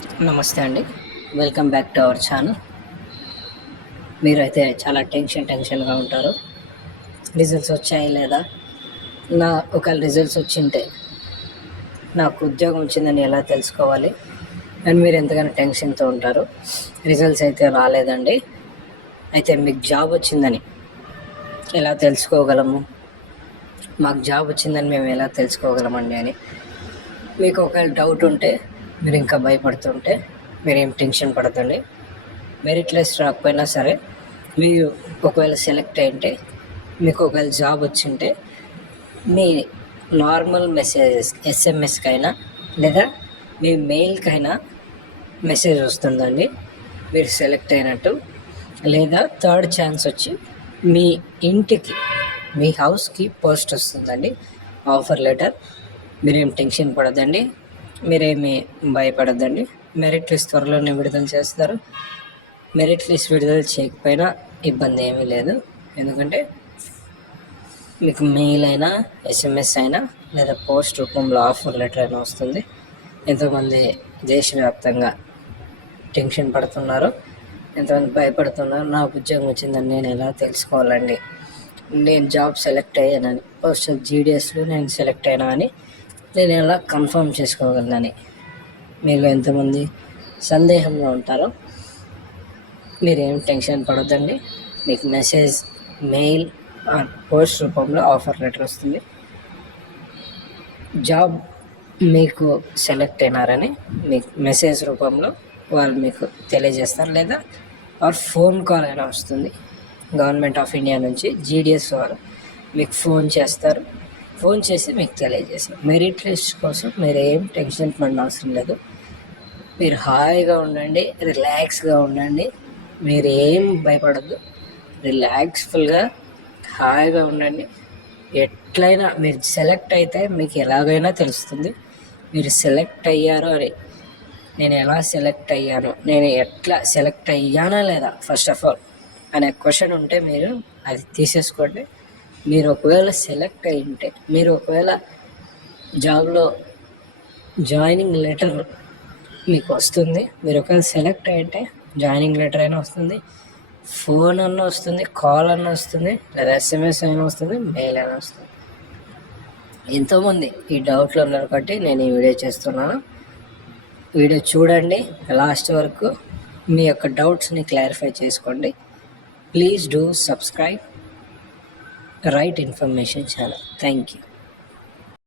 నమస్తే అండి. Welcome back to our channel. మీరైతే చాలా టెన్షన్గా ఉంటారు. రిజల్ట్స్ వచ్చాయి లేదా, ఒకవేళ రిజల్ట్స్ వచ్చింటే నాకు ఉద్యోగం వచ్చిందని ఎలా తెలుసుకోవాలి అని మీరు ఎంతగానో టెన్షన్తో ఉంటారు. రిజల్ట్స్ అయితే రాలేదండి, అయితే మీకు జాబ్ వచ్చిందని ఎలా తెలుసుకోగలము, మాకు జాబ్ వచ్చిందని మేము ఎలా తెలుసుకోగలమండి అని మీకు ఒకవేళ డౌట్ ఉంటే, మీరు ఇంకా భయపడుతుంటే మీరేం టెన్షన్ పడతండి. మెరిట్ లిస్ట్ రాకపోయినా సరే మీరు ఒకవేళ సెలెక్ట్ అయింటే, మీకు ఒకవేళ జాబ్ వచ్చింటే మీ నార్మల్ మెసేజెస్ ఎస్ఎంఎస్కైనా లేదా మీ మెయిల్కైనా మెసేజ్ వస్తుందండి మీరు సెలెక్ట్ అయినట్టు. లేదా థర్డ్ ఛాన్స్ వచ్చి మీ ఇంటికి, మీ హౌస్కి పోస్ట్ వస్తుందండి, ఆఫర్ లెటర్. మీరేం టెన్షన్ పడద్దండి, మీరేమీ భయపడద్దండి. మెరిట్ లిస్ట్ త్వరలోనే విడుదల చేస్తారు. మెరిట్ లిస్ట్ విడుదల చేయకపోయినా ఇబ్బంది ఏమీ లేదు, ఎందుకంటే మీకు మెయిల్ అయినా ఎస్ఎంఎస్ అయినా లేదా పోస్ట్ రూపంలో ఆఫర్ లెటర్ అయినా వస్తుంది. ఎంతోమంది దేశవ్యాప్తంగా టెన్షన్ పడుతున్నారు, ఎంతమంది భయపడుతున్నారు. నా ఉద్యోగం వచ్చిందని నేను ఎలా తెలుసుకోవాలండి, నేను జాబ్ సెలెక్ట్ అయ్యానని, పోస్టల్ జీడిఎస్లో నేను సెలెక్ట్ అయినా అని నేను ఎలా కన్ఫర్మ్ చేసుకోగలనని మీరు ఎంతమంది సందేహంలో ఉంటారో మీరేం టెన్షన్ పడొద్దండి. మీకు మెసేజ్, మెయిల్, పోస్ట్ రూపంలో ఆఫర్ లెటర్ వస్తుంది. జాబ్ మీకు సెలెక్ట్ అయినారని మీకు మెసేజ్ రూపంలో వాళ్ళు మీకు తెలియజేస్తారు, లేదా ఫోన్ కాల్ అయినా వస్తుంది. గవర్నమెంట్ ఆఫ్ ఇండియా నుంచి జీడిఎస్ వారు మీకు ఫోన్ చేస్తారు, ఫోన్ చేసి మీకు తెలియజేస్తారు. మెరిట్ లిస్ట్ కోసం మీరు ఏం టెన్షన్ పడిన అవసరం లేదు. మీరు హాయిగా ఉండండి, రిలాక్స్గా ఉండండి, మీరు ఏం భయపడద్దు, రిలాక్స్ఫుల్గా హాయిగా ఉండండి. ఎట్లయినా మీరు సెలెక్ట్ అయితే మీకు ఎలాగైనా తెలుస్తుంది మీరు సెలెక్ట్ అయ్యారో అని. నేను ఎలా సెలెక్ట్ అయ్యాను, నేను ఎట్లా సెలెక్ట్ అయ్యానా లేదా ఫస్ట్ ఆఫ్ ఆల్ అనే క్వశ్చన్ ఉంటే మీరు అది తీసేసుకోండి. మీరు ఒకవేళ సెలెక్ట్ అయి ఉంటే, మీరు ఒకవేళ జాబ్లో జాయినింగ్ లెటర్ మీకు వస్తుంది. మీరు ఒకవేళ సెలెక్ట్ అయ్యింటే జాయినింగ్ లెటర్ అయినా వస్తుంది, ఫోన్ అన్నా వస్తుంది, కాల్ అన్నా వస్తుంది, లేదా ఎస్ఎంఎస్ అయినా వస్తుంది, మెయిల్ అయినా వస్తుంది. ఎంతోమంది ఈ డౌట్లు ఉన్నారు కాబట్టి నేను ఈ వీడియో చేస్తున్నాను. వీడియో చూడండి లాస్ట్ వరకు, మీ యొక్క డౌట్స్ని క్లారిఫై చేసుకోండి. Please do subscribe right information channel. Thank you.